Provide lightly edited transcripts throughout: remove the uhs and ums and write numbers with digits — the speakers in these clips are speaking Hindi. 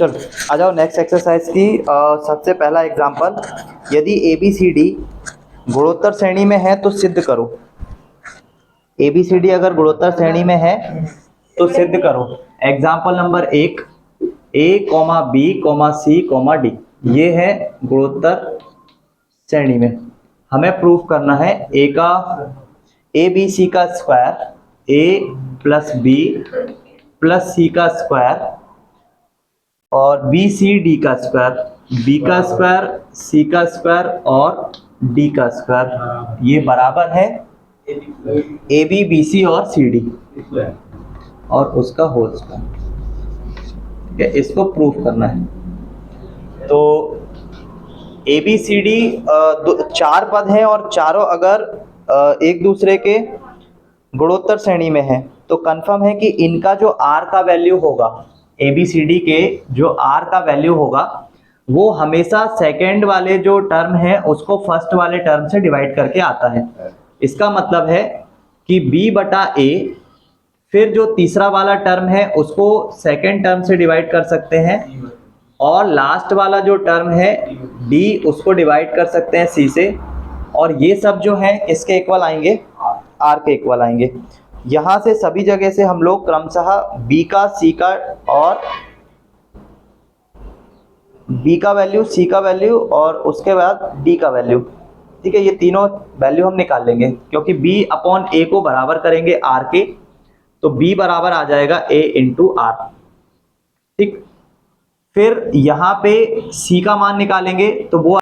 चलो आ जाओ नेक्स्ट एक्सरसाइज की। सबसे पहला एग्जांपल, यदि ए बी सी डी गुणोत्तर श्रेणी में है तो सिद्ध करो। ए बी सी डी अगर गुणोत्तर श्रेणी में है तो सिद्ध करो। एग्जांपल नंबर 1, ए comma B comma C comma D, ये है गुणोत्तर श्रेणी में। हमें प्रूफ करना है ए का ए बी सी का स्क्वायर, ए प्लस बी प्लस सी का स्क्वायर और बी सी डी का स्क्वायर, बी का स्क्वायर सी का स्क्वायर और डी का स्क्वायर, ये बराबर है ए बी बी सी और सी डी और उसका होल स्क्वायर। ठीक है, इसको प्रूफ करना है। तो ए बी सी डी चार पद हैं और चारों अगर एक दूसरे के गुणोत्तर श्रेणी में है तो कंफर्म है कि इनका जो आर का वैल्यू होगा, ए बी सी डी के जो आर का वैल्यू होगा वो हमेशा सेकेंड वाले जो टर्म है उसको फर्स्ट वाले टर्म से डिवाइड करके आता है। इसका मतलब है कि b बटा a, फिर जो तीसरा वाला टर्म है उसको सेकेंड टर्म से डिवाइड कर सकते हैं और लास्ट वाला जो टर्म है d उसको डिवाइड कर सकते हैं c से, और ये सब जो है किसके इक्वल आएंगे, r के इक्वल आएंगे। यहां से सभी जगह से हम लोग क्रमशः b का c का और b का वैल्यू, c का वैल्यू और उसके बाद d का वैल्यू, ठीक है, ये तीनों वैल्यू हम निकाल लेंगे क्योंकि b अपॉन a को बराबर करेंगे r के, तो b बराबर आ जाएगा a इंटू r। ठीक, फिर यहाँ पे c का मान निकालेंगे तो वो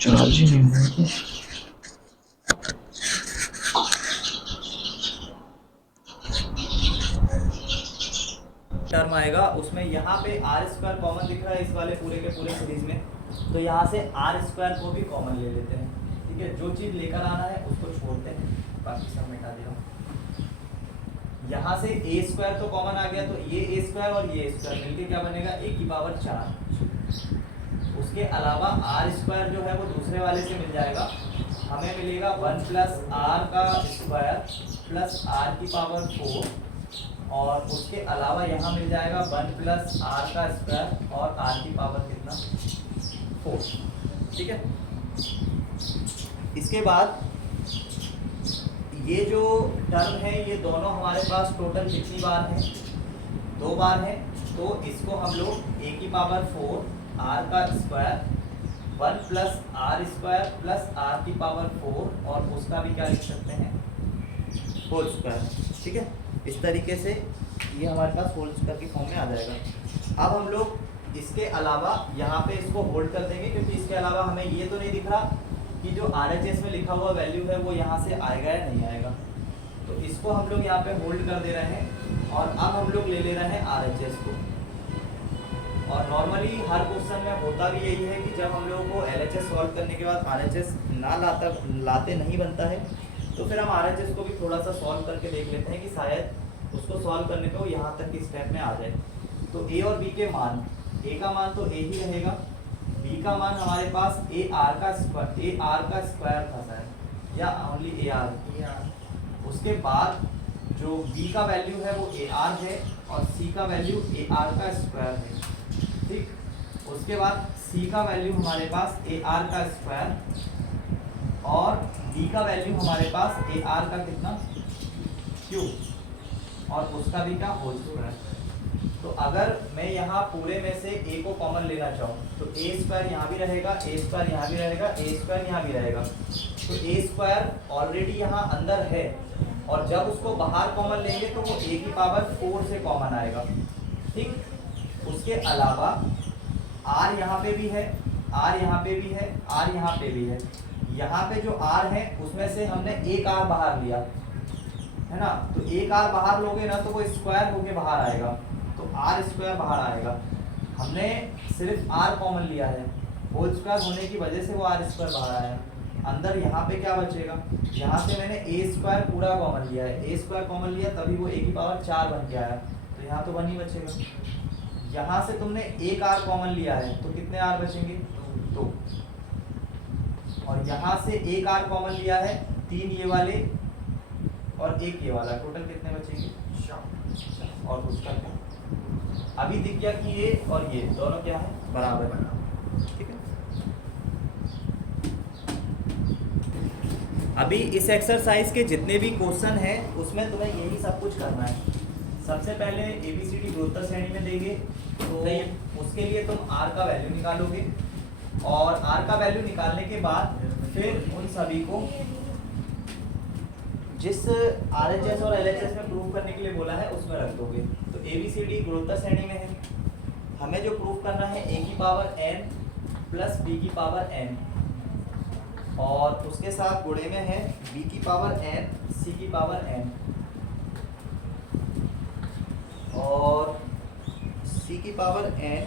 चार्ज ही नहीं है। टर्म आएगा उसमें यहाँ पे आर स्क्वायर कॉमन दिख रहा है इस वाले पूरे के पूरे सीरीज में, तो यहाँ से आर स्क्वायर को भी कॉमन ले लेते हैं। ठीक है, जो चीज़ लेकर आना है उसको छोड़ते हैं, बाकी सब मिटा देगा। यहाँ से ए स्क्वायर तो कॉमन आ गया, तो ये ए स्क्वायर और ये स्क्वायर मिलके क्या बनेगा, ए की पावर 4। उसके अलावा आर स्क्वायर जो है वो दूसरे वाले से मिल जाएगा, हमें मिलेगा 1 प्लस आर का स्क्वायर प्लस आर की पावर 4, और उसके अलावा यहाँ मिल जाएगा 1 प्लस आर का स्क्वायर और आर की पावर कितना, 4। ठीक है, इसके बाद ये जो टर्म है ये दोनों हमारे पास टोटल कितनी बार है, 2 बार है, तो इसको हम लोग ए की पावर 4 आर का square 1 plus R square plus R की पावर 4 और उसका भी क्या लिख सकते हैं, होल स्क्वायर। ठीक है, इस तरीके से ये हमारे पास होल स्क्वायर की फॉर्म में आ जाएगा। अब हम लोग इसके अलावा यहाँ पे इसको होल्ड कर देंगे, क्योंकि इसके अलावा हमें ये तो नहीं दिख रहा कि जो RHS में लिखा हुआ वैल्यू है वो यहाँ से आएगा या नहीं आएगा, तो इसको हम लोग यहाँ पे होल्ड कर दे रहे हैं। और अब हम लोग ले रहे हैं RHS को, और नॉर्मली हर क्वेश्चन में होता भी यही है कि जब हम लोगों को LHS सॉल्व करने के बाद RHS ना लाते नहीं बनता है, तो फिर हम RHS को भी थोड़ा सा सॉल्व करके देख लेते हैं कि शायद उसको सॉल्व करने पे वो यहाँ तक की स्टेप में आ जाए। तो ए और बी के मान, ए का मान तो ए ही रहेगा, बी का मान हमारे पास ए आर का स्क्वायर था शायद, या ओनली ए आर। उसके बाद जो बी का वैल्यू है वो ए आर है और सी का वैल्यू ए आर का स्क्वायर है। ठीक, उसके बाद सी का वैल्यू हमारे पास ए आर का स्क्वायर और डी का वैल्यू हमारे पास ए आर का कितना, क्यूब, और उसका भी क्या, होल स्क्वायर। तो अगर मैं यहाँ पूरे में से ए को कॉमन लेना चाहूँ तो ए स्क्वायर यहाँ भी रहेगा, ए स्क्वायर यहाँ भी रहेगा, ए स्क्वायर यहाँ भी रहेगा, तो ए स्क्वायर ऑलरेडी यहाँ अंदर है, और जब उसको बाहर कॉमन लेंगे तो वो ए की पावर 4 से कॉमन आएगा। ठीक, उसके अलावा आर यहाँ पे भी है, आर यहाँ पे भी है, आर यहाँ पे भी है। यहाँ पे जो आर है उसमें से हमने एक आर बाहर लिया है ना, तो एक आर बाहर लोगे ना तो वो स्क्वायर होके बाहर आएगा, तो आर स्क्वायर बाहर आएगा। हमने सिर्फ आर कॉमन लिया है, होल स्क्वायर होने की वजह से वो आर स्क्वायर बाहर आया। अंदर यहाँ पे क्या बचेगा, यहाँ से मैंने ए स्क्वायर पूरा कॉमन लिया है, ए स्क्वायर कॉमन लिया तभी वो ए की पावर 4 बन के आया, तो यहाँ तो 1 ही बचेगा। यहाँ से तुमने एक आर कॉमन लिया है तो कितने आर बचेंगे, 2, और यहाँ से एक आर कॉमन लिया है, 3 ये वाले और 1 ये वाला, टोटल कितने बचेंगे, 4, और उसका क्या, अभी दिख गया कि ये और ये दोनों क्या है, बराबर है। ठीक है, अभी इस एक्सरसाइज के जितने भी क्वेश्चन हैं उसमें तुम्हें यही सब कुछ करना है। सबसे पहले ABCD गुणोत्तर श्रेणी में देंगे, तो उसके लिए तुम R का वैल्यू निकालोगे, और R का वैल्यू निकालने के बाद फिर उन सभी को जिस RHS और LHS में प्रूव करने के लिए बोला है उसमें रख दोगे। तो ABCD गुणोत्तर श्रेणी में है, हमें जो प्रूव करना है a की पावर n प्लस b की पावर n, और उसके साथ गुणे में है b की पावर n c की पावर n और c की पावर n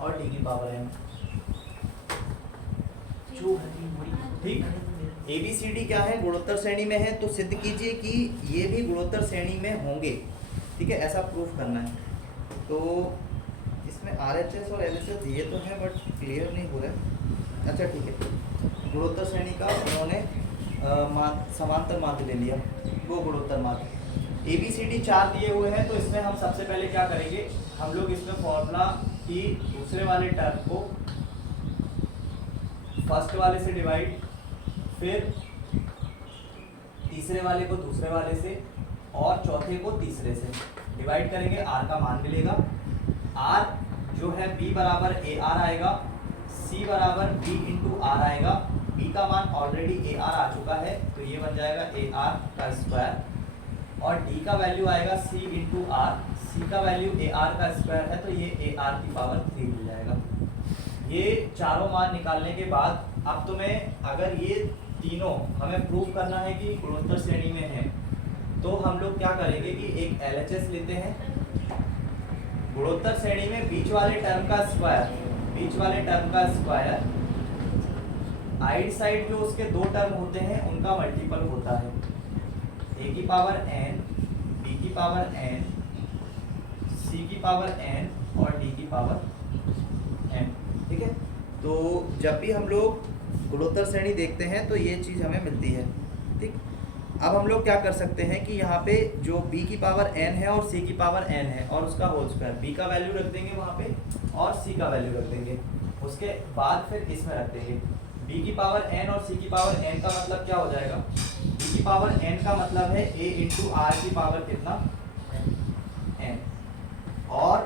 और d की पावर n। ठीक, ABCD क्या है, गुणोत्तर श्रेणी में है, तो सिद्ध कीजिए कि ये भी गुणोत्तर श्रेणी में होंगे। ठीक है, ऐसा प्रूफ करना है। तो इसमें RHS और LHS ये तो है बट क्लियर नहीं हो रहा है। अच्छा ठीक है, गुणोत्तर श्रेणी का उन्होंने समांतर माध्य ले लिया, वो गुणोत्तर माध्य। ABCD 4 दिए हुए हैं, तो इसमें हम सबसे पहले क्या करेंगे, हम लोग इसमें फॉर्मूला की दूसरे वाले टर्म को फर्स्ट वाले से डिवाइड, फिर तीसरे वाले को दूसरे वाले से, और चौथे को तीसरे से डिवाइड करेंगे। R का मान मिलेगा, R जो है B बराबर AR आएगा, C बराबर B इंटू आर आएगा। B का मान ऑलरेडी AR आ चुका है, तो ये बन जाएगा AR का स्क्वायर, और D का वैल्यू आएगा C इंटू आर, C का वैल्यू AR का स्क्वायर है, तो ये AR की पावर 3 मिल जाएगा। ये चारों मान निकालने के बाद अब तुम्हें अगर ये तीनों हमें प्रूव करना है कि गुणोत्तर श्रेणी में है, तो हम लोग क्या करेंगे कि एक LHS लेते हैं। गुणोत्तर श्रेणी में बीच वाले टर्म का स्क्वायर आइड साइड जो उसके दो टर्म होते हैं उनका मल्टीपल होता है। a की पावर n, b की पावर n, c की पावर n और d की पावर n। ठीक है, तो जब भी हम लोग गुणोत्तर श्रेणी देखते हैं तो ये चीज़ हमें मिलती है। ठीक, अब हम लोग क्या कर सकते हैं कि यहाँ पे जो b की पावर n है और c की पावर n है और उसका होल स्क्वायर, b का वैल्यू रख देंगे वहाँ पे और c का वैल्यू रख देंगे। उसके बाद फिर इसमें रख देंगे b की पावर n और c की पावर n का मतलब क्या हो जाएगा। b की पावर n का मतलब है a इंटू r की पावर कितना n, और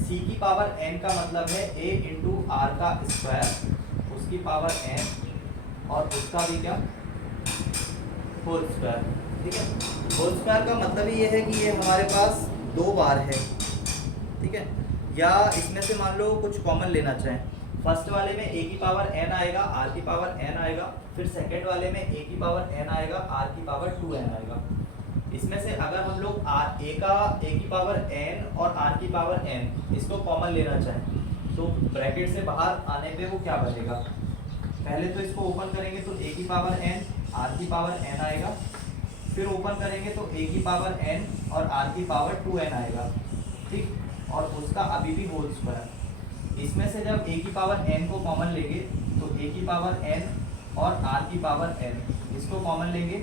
c की पावर n का मतलब है a इंटू r का स्क्वायर उसकी पावर n और उसका भी क्या होल स्क्वायर। ठीक है, होल स्क्वायर का मतलब ही ये है कि ये हमारे पास दो बार है। ठीक है, या इसमें से मान लो कुछ कॉमन लेना चाहें, फर्स्ट वाले में a की पावर n आएगा, r की पावर n आएगा, फिर सेकंड वाले में a की पावर n आएगा, r की पावर 2n आएगा। इसमें से अगर हम लोग a की पावर n और r की पावर n इसको कॉमन लेना चाहें तो ब्रैकेट से बाहर आने पे वो क्या बचेगा। पहले तो इसको ओपन करेंगे तो a की पावर n, r की पावर n आएगा, फिर ओपन करेंगे तो a की पावर n और r की पावर 2n आएगा। ठीक, और उसका अभी भी होल स्क्वायर। इसमें से जब a की पावर n को कॉमन लेंगे तो a की पावर n और r की पावर n इसको कॉमन लेंगे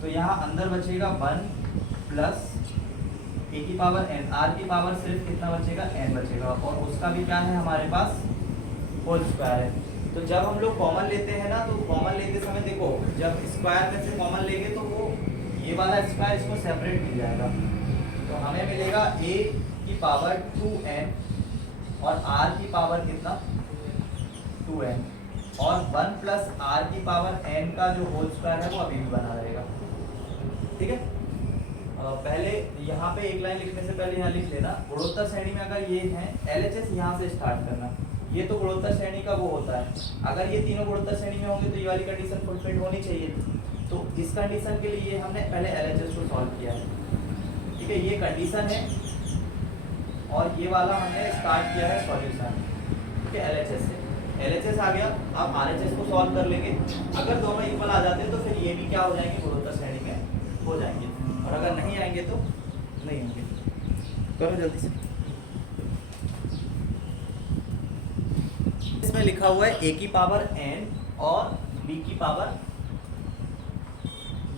तो यहाँ अंदर बचेगा 1 प्लस a की पावर n, r की पावर सिर्फ कितना बचेगा n बचेगा, और उसका भी क्या है हमारे पास होल स्क्वायर है। तो जब हम लोग कॉमन लेते हैं ना, तो कॉमन लेते समय देखो जब स्क्वायर में से कॉमन लेंगे तो वो ये वाला स्क्वायर इसको सेपरेट मिल जाएगा। तो हमें मिलेगा a की पावर 2n और r की पावर कितना 2n, और 1 प्लस r की पावर n का जो होल स्क्वायर है वो अभी भी बना रहेगा। ठीक है, पहले यहाँ पे एक लाइन लिखने से पहले यहाँ लिख लेना, गुणोत्तर श्रेणी में अगर ये है LHS यहाँ से स्टार्ट करना। ये तो गुणोत्तर श्रेणी का वो होता है, अगर ये तीनों गुणोत्तर श्रेणी में होंगे तो ये वाली कंडीशन फुलफिल होनी चाहिए। तो इस कंडीशन के लिए हमने पहले LHS को सॉल्व किया है। ठीक है, ये कंडीशन है और ये वाला हमने स्टार्ट किया है सॉल्यूशन। ठीक है, LHS से LHS आ गया, अब RHS को सॉल्व कर लेंगे। अगर दोनों इक्वल आ जाते हैं तो फिर ये भी क्या हो जाएंगे गुणोत्तर श्रेणी में हो जाएंगे, और अगर नहीं आएंगे तो नहीं होंगे। करो जल्दी से। इसमें लिखा हुआ है a की पावर n और b की पावर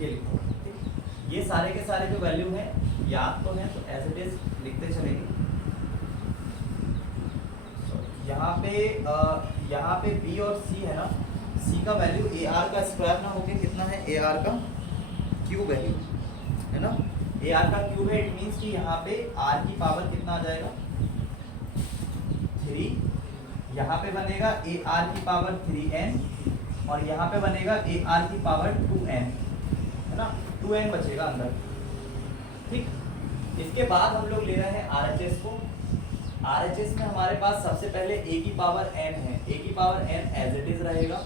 ये लिखो। ठीक, ये सारे के सारे जो वैल्यू हैं याद तो है, तो एज इट इज लिखते चलेंगे। यहाँ पे b और c है ना, c का वैल्यू ar का स्क्वायर ना होके कितना है ar का क्यूब है ना, ar का क्यूब है। इट मीन्स कि यहाँ पे r की पावर कितना आ जाएगा 3, यहाँ पे बनेगा ar की पावर 3n और यहाँ पे बनेगा ar की पावर 2n, है ना, 2n बचेगा अंदर। ठीक, इसके बाद हम लोग ले रहे हैं RHS को। RHS में हमारे पास सबसे पहले a की पावर n है, a की power n as it is रहेगा।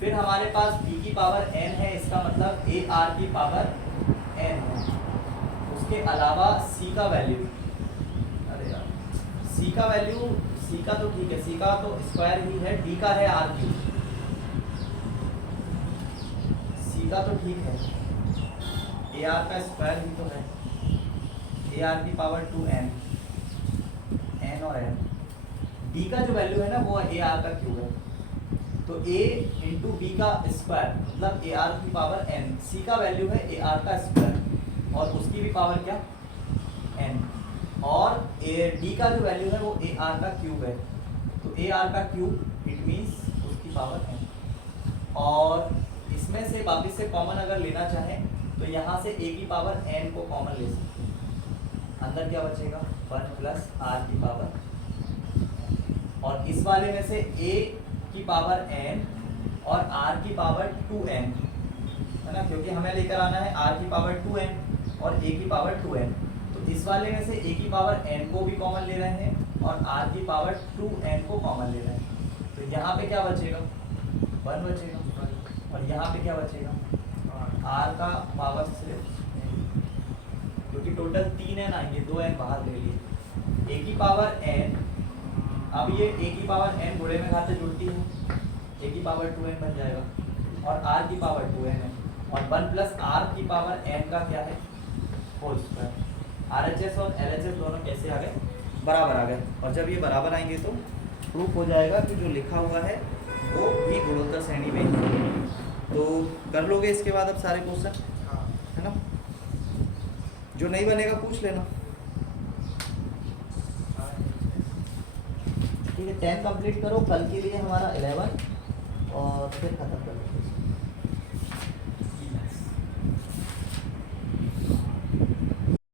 फिर हमारे पास b की पावर n है, इसका मतलब ar की पावर n है। उसके अलावा c का वैल्यू, अरे यार c का वैल्यू, c का तो ठीक है, c का तो स्क्वायर ही है, d का है r क्यूब, c का तो ठीक है, ar का स्क्वायर ही तो है, ar की पावर 2n, n और n। d का जो वैल्यू है ना वो ar का क्यूब है, तो a इंटू बी का स्क्वायर मतलब ar की पावर n, c का वैल्यू है ar का स्क्वायर और उसकी भी पावर क्या n, और d का जो वैल्यू है वो ar का क्यूब है, तो ar का क्यूब इट मीन्स उसकी पावर n। और इसमें से वापिस से कॉमन अगर लेना चाहें तो यहाँ से a की पावर n को कॉमन ले सकते हैं, अंदर क्या बचेगा 1 प्लस r की पावर, और इस वाले में से a की पावर n और r की पावर 2n, है ना, क्योंकि हमें लेकर आना है r की पावर 2n और a की पावर 2n। तो इस वाले में से a की पावर n को भी कॉमन ले रहे हैं और r की पावर 2n को कॉमन ले रहे हैं। तो यहाँ पे क्या बचेगा, 1 बचेगा, और यहाँ पे क्या बचेगा, r का पावर सिर्फ, क्योंकि टोटल 3 n आएंगे, 2 n बाहर ले लिए, a की पावर n, अब ये a की पावर n गुणे में घाते जुड़ती है, a की पावर 2n बन जाएगा, और r की पावर 2n है, और 1 प्लस r की पावर n का क्या है, होल स्क्वायर। RHS और LHS दोनों कैसे आ गए, बराबर आ गए, और जब ये बराबर आएंगे तो प्रूफ हो जाएगा कि जो लिखा हुआ है वो भी गुणोत्तर श्रेणी में है। तो कर लोगे इसके बाद अब सारे क्वेश्चन, है ना, जो नहीं बनेगा पूछ लेना। ठीक है, 10 कंप्लीट करो, कल के लिए हमारा 11 और फिर खत्म कर लो।